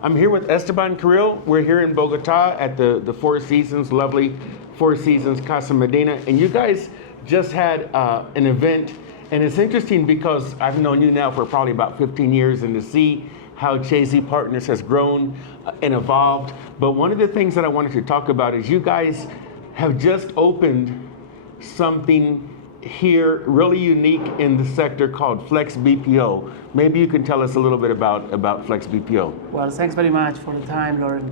I'm here with Esteban Carril. We're here in Bogotá at the Four Seasons, lovely Four Seasons Casa Medina. And you guys just had an event, and it's interesting because I've known you now for probably about 15 years, and to see how Chazey Partners has grown and evolved. But one of the things that I wanted to talk about is you guys have just opened something here really unique in the sector called FlexBPO. Maybe you can tell us a little bit about FlexBPO. Well, thanks very much for the time, Loren.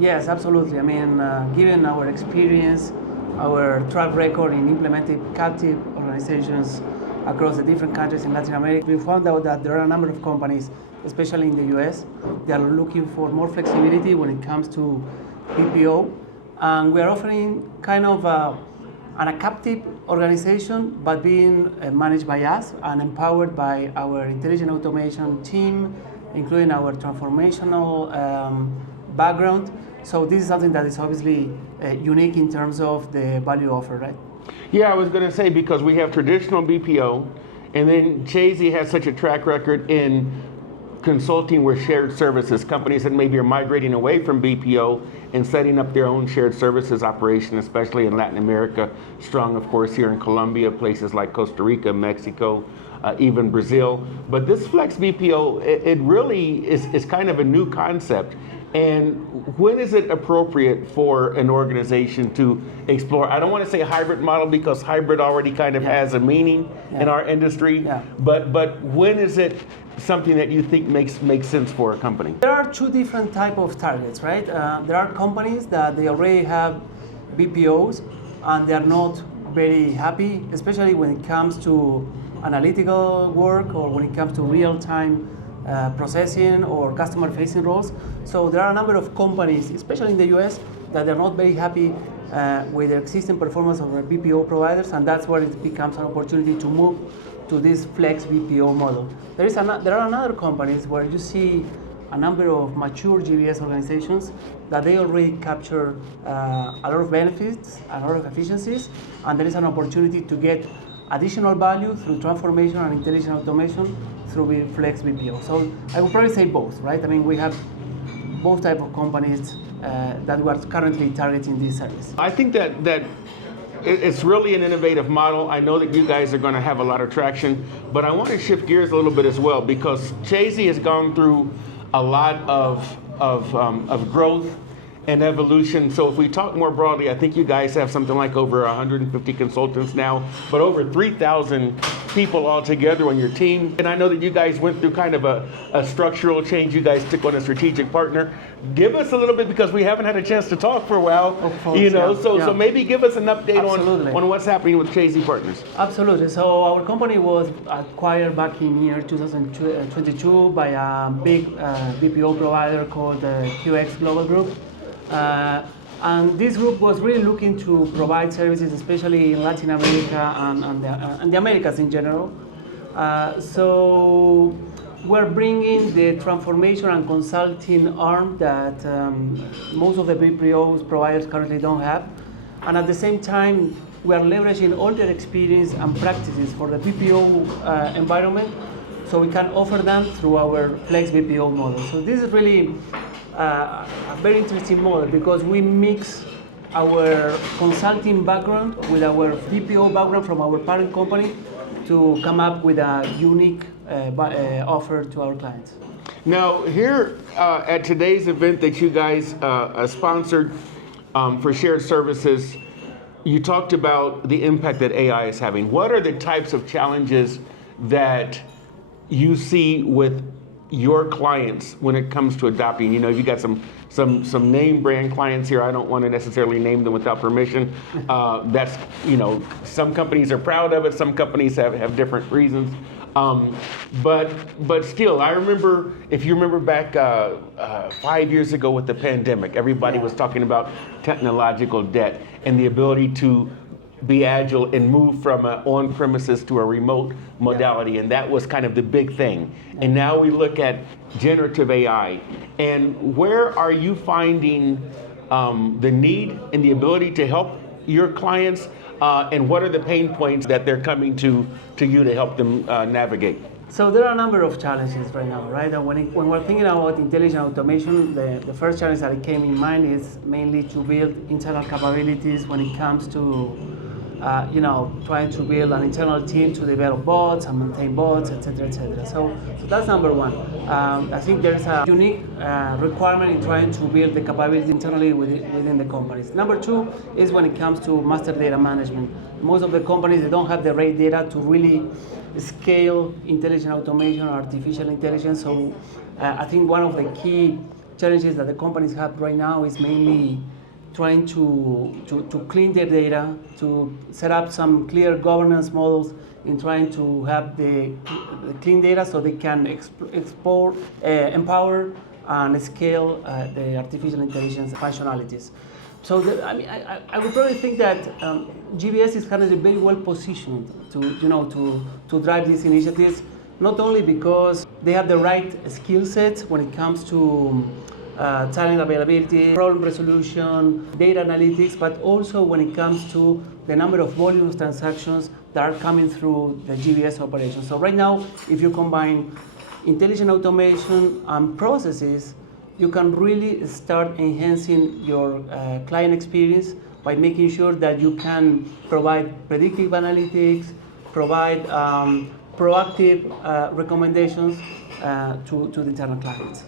Yes, absolutely. I mean, given our experience, our track record in implementing captive organizations across the different countries in Latin America, we found out that there are a number of companies, especially in the US, that are looking for more flexibility when it comes to BPO. And we are offering kind of a captive organization, but being managed by us and empowered by our intelligent automation team, including our transformational background. So this is something that is obviously unique in terms of the value offer, right? Yeah, I was going to say, because we have traditional BPO, and then Chazey has such a track record in consulting with shared services, companies that maybe are migrating away from BPO and setting up their own shared services operation, especially in Latin America, strong of course here in Colombia, places like Costa Rica, Mexico, even Brazil. But this Flex BPO, it really is kind of a new concept. And when is it appropriate for an organization to explore? I don't want to say hybrid model, because hybrid already kind of has a meaning in our industry. But when is it something that you think makes sense for a company? There are two different type of targets, right? There are companies that they already have BPOs and they are not very happy, especially when it comes to analytical work or when it comes to real-time processing or customer-facing roles. So there are a number of companies, especially in the US, that are not very happy with the existing performance of their BPO providers, and that's where it becomes an opportunity to move to this Flex BPO model. There are other companies where you see a number of mature GBS organizations that they already capture a lot of benefits, a lot of efficiencies, and there is an opportunity to get additional value through transformation and intelligent automation through Flex BPO. So I would probably say both, right? I mean, we have both type of companies that we are currently targeting this service. I think that it's really an innovative model. I know that you guys are going to have a lot of traction, but I want to shift gears a little bit as well, because Chazey has gone through a lot of growth and evolution. So if we talk more broadly, I think you guys have something like over 150 consultants now, but over 3,000 people altogether on your team. And I know that you guys went through kind of a structural change. You guys took on a strategic partner. Give us a little bit, because we haven't had a chance to talk for a while. Of course, so maybe give us an update on what's happening with Chazey Partners. Absolutely. So our company was acquired back in year 2022 by a big BPO provider called QX Global Group. And this group was really looking to provide services, especially in Latin America and the Americas in general. So we're bringing the transformation and consulting arm that most of the BPO providers currently don't have. And at the same time, we are leveraging all their experience and practices for the BPO environment, so we can offer them through our Flex BPO model. So this is really a very interesting model, because we mix our consulting background with our BPO background from our parent company to come up with a unique offer to our clients. Now, here at today's event that you guys sponsored for shared services, you talked about the impact that AI is having. What are the types of challenges that you see with your clients when it comes to adopting? You know, you got some name brand clients here. I don't want to necessarily name them without permission. That's, some companies are proud of it. Some companies have different reasons. But still, I remember, if you remember back 5 years ago with the pandemic, everybody was talking about technological debt and the ability to be agile and move from an on-premises to a remote modality, and that was kind of the big thing. And now we look at generative AI, and where are you finding the need and the ability to help your clients, and what are the pain points that they're coming to you to help them navigate? So there are a number of challenges right now, right? And when we're thinking about intelligent automation, the first challenge that came in mind is mainly to build internal capabilities when it comes to, trying to build an internal team to develop bots and maintain bots, et cetera, et cetera. So that's number one. I think there's a unique requirement in trying to build the capability internally within the companies. Number two is when it comes to master data management. Most of the companies, they don't have the right data to really scale intelligent automation or artificial intelligence. So I think one of the key challenges that the companies have right now is mainly trying to clean their data, to set up some clear governance models in trying to have the clean data so they can empower and scale the artificial intelligence functionalities. So I would probably think that GBS is currently very well positioned to drive these initiatives, not only because they have the right skill sets when it comes to talent availability, problem resolution, data analytics, but also when it comes to the number of volumes transactions that are coming through the GBS operation. So right now, if you combine intelligent automation and processes, you can really start enhancing your client experience by making sure that you can provide predictive analytics, provide proactive recommendations to the internal clients.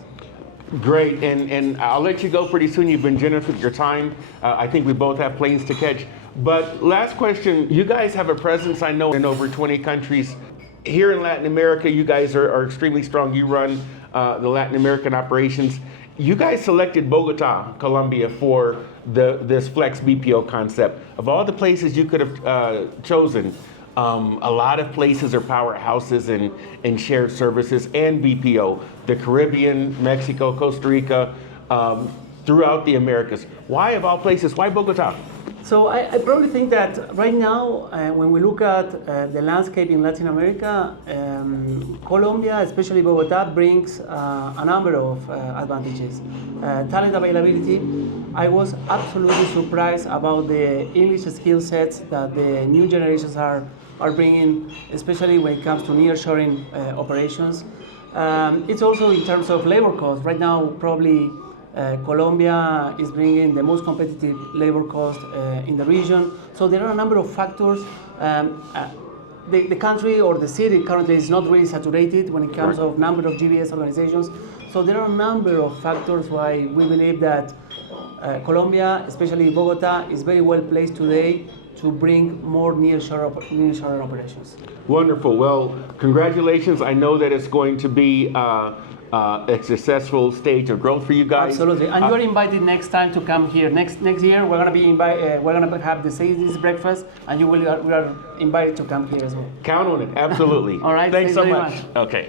Great, and I'll let you go pretty soon. You've been generous with your time. I think we both have planes to catch. But last question, you guys have a presence, I know, in over 20 countries. Here in Latin America, you guys are extremely strong. You run the Latin American operations. You guys selected Bogotá, Colombia, for this FlexBPO concept. Of all the places you could have chosen, a lot of places are powerhouses in shared services and BPO. The Caribbean, Mexico, Costa Rica, throughout the Americas. Why, of all places, why Bogotá? So I probably think that right now, when we look at the landscape in Latin America, Colombia, especially Bogotá, brings a number of advantages. Talent availability. I was absolutely surprised about the English skill sets that the new generations are bringing, especially when it comes to nearshoring operations. It's also in terms of labor cost. Right now, probably Colombia is bringing the most competitive labor cost in the region. So there are a number of factors. The country or the city currently is not really saturated when it comes of number of GBS organizations. So there are a number of factors why we believe that Colombia, especially Bogotá, is very well placed today to bring more nearshore operations. Wonderful. Well, congratulations. I know that it's going to be a successful stage of growth for you guys. Absolutely, and you are invited next time to come here. Next year, we're gonna be we're gonna have the Chazey's breakfast, and we are invited to come here as well. Count on it. Absolutely. All right. Thanks so very much. Okay.